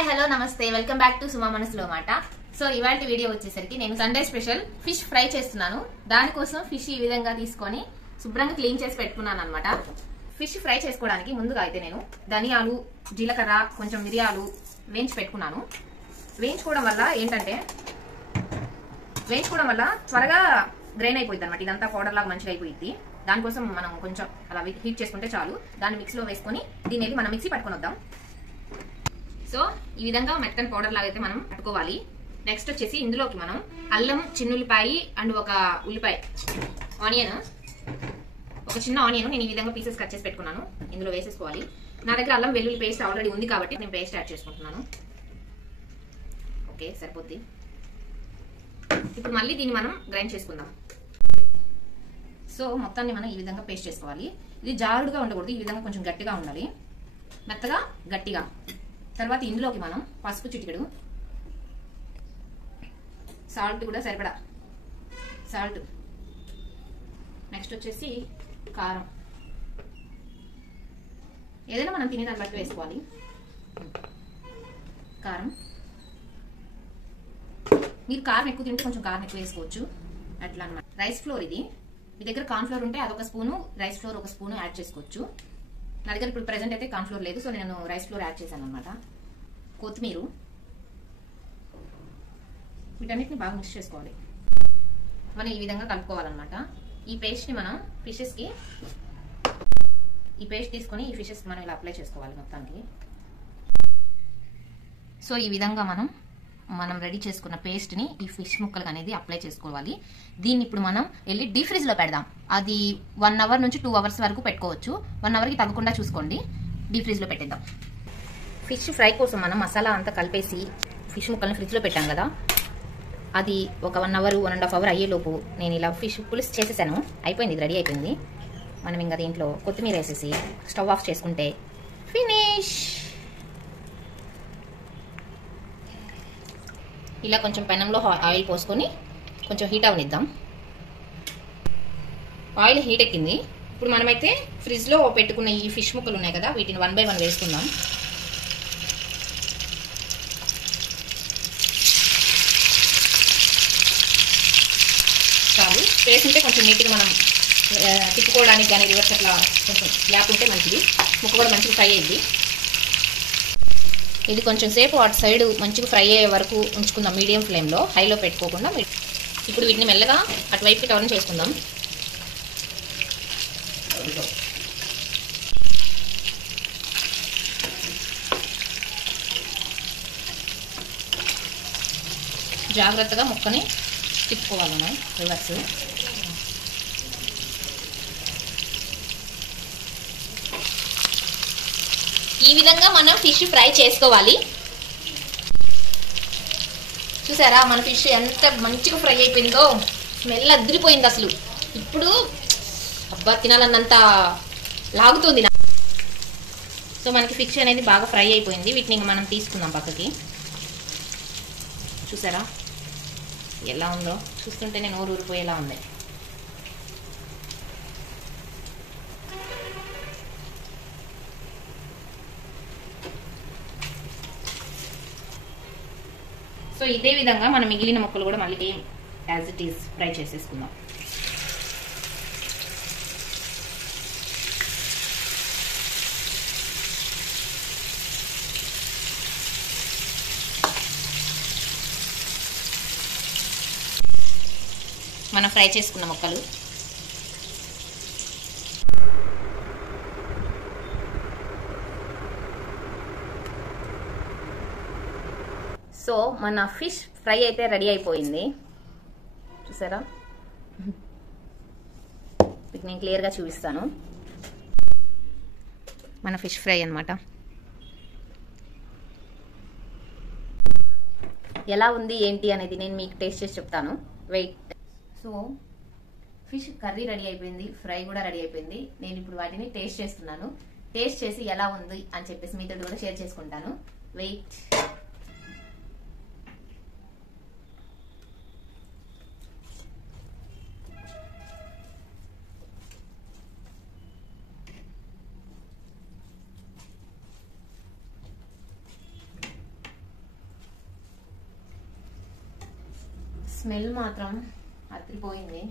Hi hello నమస్తే welcome back to సుమా మనసులో మాట. సో ఇవాళ వీడియో వచ్చేసరికి నేను సండే స్పెషల్ ఫిష్ ఫ్రై చేస్తున్నాను. దానికోసం ఫిష్ ఈ విధంగా తీసుకొని శుభ్రంగా క్లీన్ చేసి పెట్టుకున్నాను అనమాట. ఫిష్ ఫ్రై చేసుకోవడానికి ముందుగా అయితే నేను ధనియాలు, జీలకర్ర, కొంచెం మిరియాలు వేయించి పెట్టుకున్నాను. వేయించుకోవడం వల్ల త్వరగా గ్రైన్ అయిపోయింది అనమాట. ఇదంతా పౌడర్ లాగా మంచిగా అయిపోయింది. దానికోసం మనం కొంచెం అలా హీట్ చేసుకుంటే చాలు. దాన్ని మిక్సీలో వేసుకొని దీన్ని మనం మిక్సీ పట్టుకొని వద్దాం. సో ఈ విధంగా మెత్తని పౌడర్ లాగా అయితే మనం పట్టుకోవాలి. నెక్స్ట్ వచ్చేసి ఇందులోకి మనం అల్లం, చిన్నుల్లిపాయ అండ్ ఒక ఉల్లిపాయ, ఆనియన్, ఒక చిన్న ఆనియన్ నేను ఈ విధంగా పీసెస్ కట్ చేసి పెట్టుకున్నాను. ఇందులో వేసేసుకోవాలి. నా దగ్గర అల్లం వెల్లుల్లి పేస్ట్ ఆల్రెడీ ఉంది కాబట్టి నేను పేస్ట్ యాడ్ చేసుకుంటున్నాను. ఓకే, సరిపోద్ది. ఇప్పుడు మళ్ళీ దీన్ని మనం గ్రైండ్ చేసుకుందాం. సో మొత్తాన్ని మనం ఈ విధంగా పేస్ట్ చేసుకోవాలి. ఇది జారుడుగా ఉండకూడదు, ఈ విధంగా కొంచెం గట్టిగా ఉండాలి, మెత్తగా గట్టిగా. తర్వాత ఇందులోకి మనం పసుపు చిటికెడు, సాల్ట్ కూడా సరిపడా సాల్ట్, నెక్స్ట్ వచ్చేసి కారం, ఏదైనా మనం తినేదాన్ని బట్టి వేసుకోవాలి. కారం, మీరు కారం ఎక్కువ తింటే కొంచెం కారం ఎక్కువ వేసుకోవచ్చు, అట్లా అన్నమాట. రైస్ ఫ్లోర్, ఇది మీ దగ్గర కార్న్ ఫ్లోర్ ఉంటే అదొక స్పూను, రైస్ ఫ్లోర్ ఒక స్పూను యాడ్ చేసుకోవచ్చు. నా దగ్గర ఇప్పుడు ప్రెసెంట్ అయితే కార్న్ ఫ్లోర్ లేదు, సో నేను రైస్ ఫ్లోర్ యాడ్ చేశాను అనమాట. కొత్తిమీర, వీటన్నిటిని బాగా మిక్స్ చేసుకోవాలి. మనం ఈ విధంగా కలుపుకోవాలన్నమాట. ఈ పేస్ట్ని మనం ఫిషెస్కి, ఈ పేస్ట్ తీసుకొని ఈ ఫిషెస్కి మనం ఇలా అప్లై చేసుకోవాలి మొత్తానికి. సో ఈ విధంగా మనం రెడీ చేసుకున్న పేస్ట్ని ఈ ఫిష్ ముక్కలకు అనేది అప్లై చేసుకోవాలి. దీన్ని ఇప్పుడు మనం వెళ్ళి డీప్ ఫ్రిడ్జ్లో పెడదాం. అది 1 అవర్ నుంచి 2 అవర్స్ వరకు పెట్టుకోవచ్చు. 1 అవర్కి తగ్గకుండా చూసుకోండి. డీప్ ఫ్రిడ్జ్లో పెట్టేద్దాం. ఫిష్ ఫ్రై కోసం మనం మసాలా అంతా కలిపేసి ఫిష్ ముక్కల్ని ఫ్రిడ్జ్లో పెట్టాం కదా, అది ఒక 1 అవర్ 1.5 అవర్ అయ్యేలోపు నేను ఇలా ఫిష్ పులుసు చేసేసాను. అయిపోయింది, ఇది రెడీ అయిపోయింది. మనం ఇంకా దీంట్లో కొత్తిమీర వేసేసి స్టవ్ ఆఫ్ చేసుకుంటే ఫినిష్. ఇలా కొంచెం పెనంలో ఆయిల్ పోసుకొని కొంచెం హీట్ అవనిద్దాం. ఆయిల్ హీట్ ఎక్కింది. ఇప్పుడు మనమైతే ఫ్రిడ్జ్లో పెట్టుకున్న ఈ ఫిష్ ముక్కలు ఉన్నాయి కదా, వీటిని 1 బై 1 వేసుకుందాం. చాలు, వేసుకుంటే కొంచెం నీట్గా మనం తిప్పుకోవడానికి కానీ రివర్స్ అట్లా కొంచెం గ్యాప్ ఉంటే మంచిది. ముక్క కూడా మంచిగా ఫ్రై అయ్యింది. ఇది కొంచెం సేపు అటు సైడ్ మంచిగా ఫ్రై అయ్యే వరకు ఉంచుకుందాం, మీడియం ఫ్లేమ్లో, హైలో పెట్టుకోకుండా. ఇప్పుడు వీటిని మెల్లగా అటువైపుకి టర్న్ చేసుకుందాం. జాగ్రత్తగా ముక్కని తిప్పుకోవాలి మనం రివర్స్. ఈ విధంగా మనం ఫిష్ ఫ్రై చేసుకోవాలి. చూసారా మన ఫిష్ ఎంత మంచిగా ఫ్రై అయిపోయిందో, స్మెల్ అదిరిపోయింది అసలు. ఇప్పుడు అబ్బా తినాలన్నంత లాగుతుంది. సో మనకి ఫిష్ అనేది బాగా ఫ్రై అయిపోయింది. వీటిని మనం తీసుకుందాం పక్కకి. చూసారా ఎలా ఉందో, చూస్తుంటేనే నోరు ఊరిపోయేలా ఉంది. సో ఇదే విధంగా మనం మిగిలిన ముక్కలు కూడా మళ్ళీ యాజ్ ఇట్ ఈజ్ ఫ్రై చేసేసుకుందాం. మనం ఫ్రై చేసుకున్న ముక్కలు సో మన ఫిష్ ఫ్రై అయితే రెడీ అయిపోయింది. చూసారా, మీకు నేను క్లియర్గా చూపిస్తాను. మన ఫిష్ ఫ్రై అన్నమాట. ఎలా ఉంది ఏంటి అనేది నేను మీకు టేస్ట్ చేసి చెప్తాను. Wait. So fish curry ready అయిపోయింది, ఫ్రై కూడా రెడీ అయిపోయింది. నేను ఇప్పుడు వాటిని టేస్ట్ చేస్తున్నాను. టేస్ట్ చేసి ఎలా ఉంది అని చెప్పేసి మీతో కూడా షేర్ చేసుకుంటాను. వెయిట్. స్మెల్ మాత్రం అదిరిపోయింది.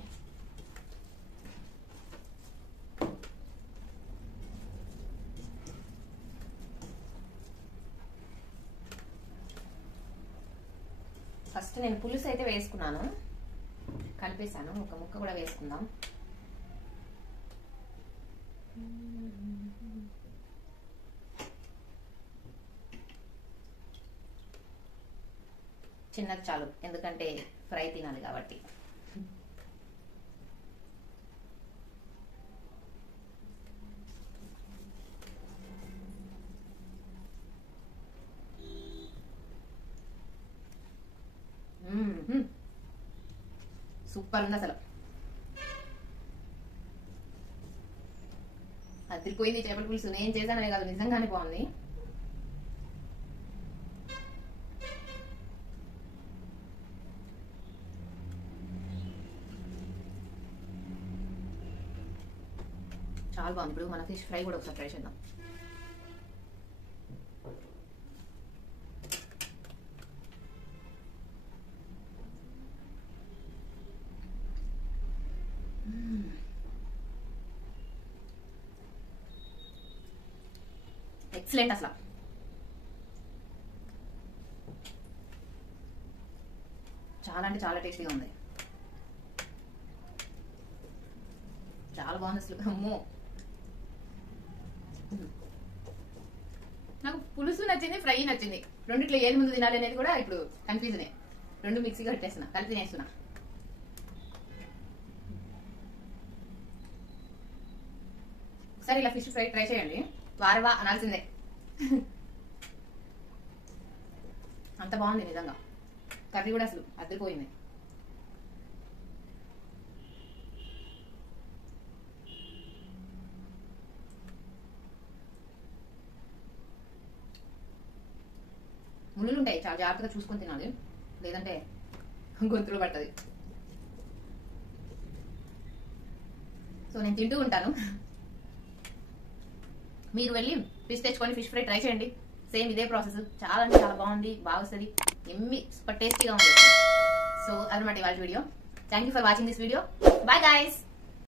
ఫస్ట్ నేను పులుసు అయితే వేసుకున్నాను, కలిపేసాను. ఒక ముక్క కూడా వేసుకుందాం. చిన్నది చాలు, ఎందుకంటే ఫ్రై తినాలి కాబట్టి. సూపర్ ఉంది అసలు, అదిరిపోయింది చేపల పులుసు. నేను చేశాననే కాదు, నిజంగానే బాగుంది. చాలా బాగుంది. ఇప్పుడు మన ఫిష్ ఫ్రై కూడా ఒకసారి ట్రై చేద్దాం. ఎక్సలెంట్ అసలు. చాలా అంటే చాలా టేస్టీగా ఉంది, చాలా బాగుంది అసలు. అమ్మో, నాకు పులుసు నచ్చింది, ఫ్రై నచ్చింది. రెండిట్లో ఏది ముందు తినాలి అనేది కూడా ఇప్పుడు కన్ఫ్యూజనే. రెండు మిక్సీగా పెట్టేస్తున్నా, కలిపి తినేస్తున్నా. ఒకసారి ఇలా ఫిష్ ఫ్రై ట్రై చేయండి, వారవా అనాల్సిందే. అంత బాగుంది నిజంగా. కర్రీ కూడా అసలు అదిరిపోయింది. ముళ్ళు ఉంటాయి, చాలా జాగ్రత్తగా చూసుకొని తినాలి, లేదంటే గొంతులో పడుతుంది. సో నేను తింటూ ఉంటాను, మీరు వెళ్ళి ఫిష్ తెచ్చుకొని ఫిష్ ఫ్రై ట్రై చేయండి. సేమ్ ఇదే ప్రాసెస్, చాలా అంటే చాలా బాగుంది, బాగా వస్తుంది, ఎమ్మి సూపర్ టేస్టీగా ఉంది. సో అదనమాట ఇవాళ video. Thank you for watching this video. Bye guys.